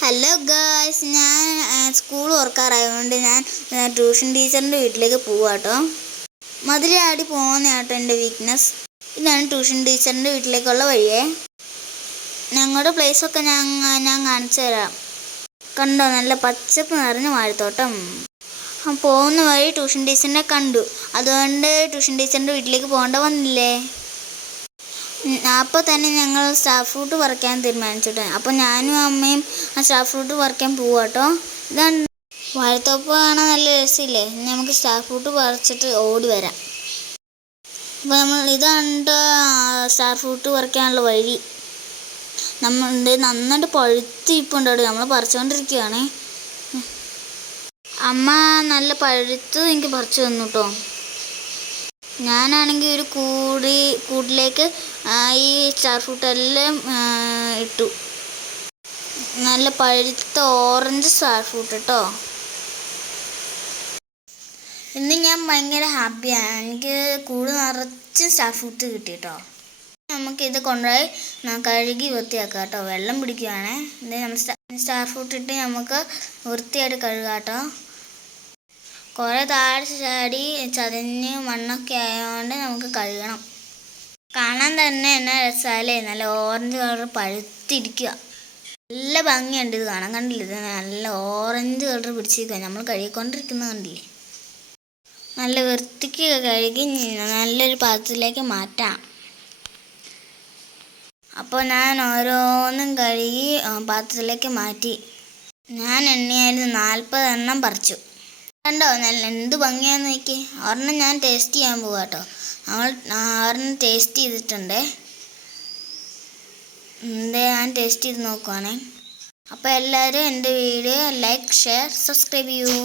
Hello guys, ഞാൻ school ഓർക്കാറായതുകൊണ്ട് ഞാൻ tuition ടീച്ചറിൻ്റെ വീട്ടിലേക്ക് പോവാട്ടോ. മതിലാടി പോകുന്നതാട്ടോ എൻ്റെ വീക്ക്നെസ്. ഇതാണ് ട്യൂഷൻ ടീച്ചറിൻ്റെ വീട്ടിലേക്കുള്ള വഴിയേ. ഞങ്ങളുടെ പ്ലേസൊക്കെ ഞാൻ കാണിച്ചു തരാം. കണ്ടോ, നല്ല പച്ചപ്പ് നിറഞ്ഞ വാഴത്തോട്ടം. പോകുന്ന വഴി ട്യൂഷൻ ടീച്ചറിനെ കണ്ടു, അതുകൊണ്ട് ട്യൂഷൻ ടീച്ചറിൻ്റെ വീട്ടിലേക്ക് പോകേണ്ട വന്നില്ലേ. അപ്പോൾ തന്നെ ഞങ്ങൾ സ്റ്റാർ ഫ്രൂട്ട് പറിക്കാൻ തീരുമാനിച്ചിട്ട്, അപ്പോൾ ഞാനും അമ്മയും ആ സ്റ്റാർ ഫ്രൂട്ട് പറിക്കാൻ പോവാട്ടോ. ഇതാണ് വാഴത്തോപ്പ്, കാണാൻ നല്ല രസമില്ലേ. നമുക്ക് സ്റ്റാർ ഫ്രൂട്ട് പറിച്ചിട്ട് ഓടി വരാം. അപ്പോൾ ഇതാണ് സ്റ്റാർ ഫ്രൂട്ട് പറിക്കാനുള്ള വഴി. നന്നായിട്ട് പഴുത്തിരിപ്പുണ്ട്, നമ്മൾ പറിച്ചുകൊണ്ടിരിക്കുകയാണേ. അമ്മ നല്ല പഴുത്ത് എനിക്ക് പറിച്ചു തന്നു കേട്ടോ. ഞാനാണെങ്കിൽ ഒരു കൂടിലേക്ക് ഈ സ്റ്റാർ ഫ്രൂട്ട് എല്ലാം ഇട്ടു. നല്ല പഴുത്ത ഓറഞ്ച് സ്റ്റാർ ഫ്രൂട്ട് കേട്ടോ. ഇന്ന് ഞാൻ ഭയങ്കര ഹാപ്പിയാണ്, എനിക്ക് കൂട് നിറച്ച് സ്റ്റാർ ഫ്രൂട്ട് കിട്ടി കേട്ടോ. നമുക്കിത് കൊണ്ടുപോയി കഴുകി വൃത്തിയാക്കാം കേട്ടോ. വെള്ളം പിടിക്കുകയാണേ. ഇത് നമ്മൾ സ്റ്റാർ ഫ്രൂട്ട് ഇട്ട് നമുക്ക് വൃത്തിയായിട്ട് കഴുകാം കേട്ടോ. കുറേ താഴെ ചാടി ചതഞ്ഞ് മണ്ണൊക്കെ ആയതുകൊണ്ട് നമുക്ക് കഴുകണം. കാണാൻ തന്നെ എന്നാ രസമല്ലേ, നല്ല ഓറഞ്ച് കളർ പഴുത്തിരിക്കുക. നല്ല ഭംഗിയുണ്ട് ഇത് കാണാൻ. കണ്ടില്ലേ, ഇത് നല്ല ഓറഞ്ച് കളർ പിടിച്ചിരിക്കുക. നമ്മൾ കഴുകിക്കൊണ്ടിരിക്കുന്നത് കണ്ടില്ലേ. നല്ല വൃത്തിക്ക് കഴുകി നല്ലൊരു പാത്രത്തിലേക്ക് മാറ്റാം. അപ്പോൾ ഞാൻ ഓരോന്നും കഴുകി പാത്രത്തിലേക്ക് മാറ്റി. ഞാൻ എണ്ണിയായിരുന്നു 40 എണ്ണം പറിച്ചു. കണ്ടോ, നല്ല എന്ത് ഭംഗിയാന്ന് നോക്കി. ഒരെണ്ണം ഞാൻ ടേസ്റ്റ് ചെയ്യാൻ പോവാ കേട്ടോ. ഒരെണ്ണം ടേസ്റ്റ് ചെയ്തിട്ടുണ്ടേ. ഞാൻ ടേസ്റ്റ് ചെയ്ത് നോക്കുവാണേ. അപ്പോൾ എല്ലാവരും എൻ്റെ വീഡിയോ ലൈക്ക്, ഷെയർ, സബ്സ്ക്രൈബ് ചെയ്യൂ.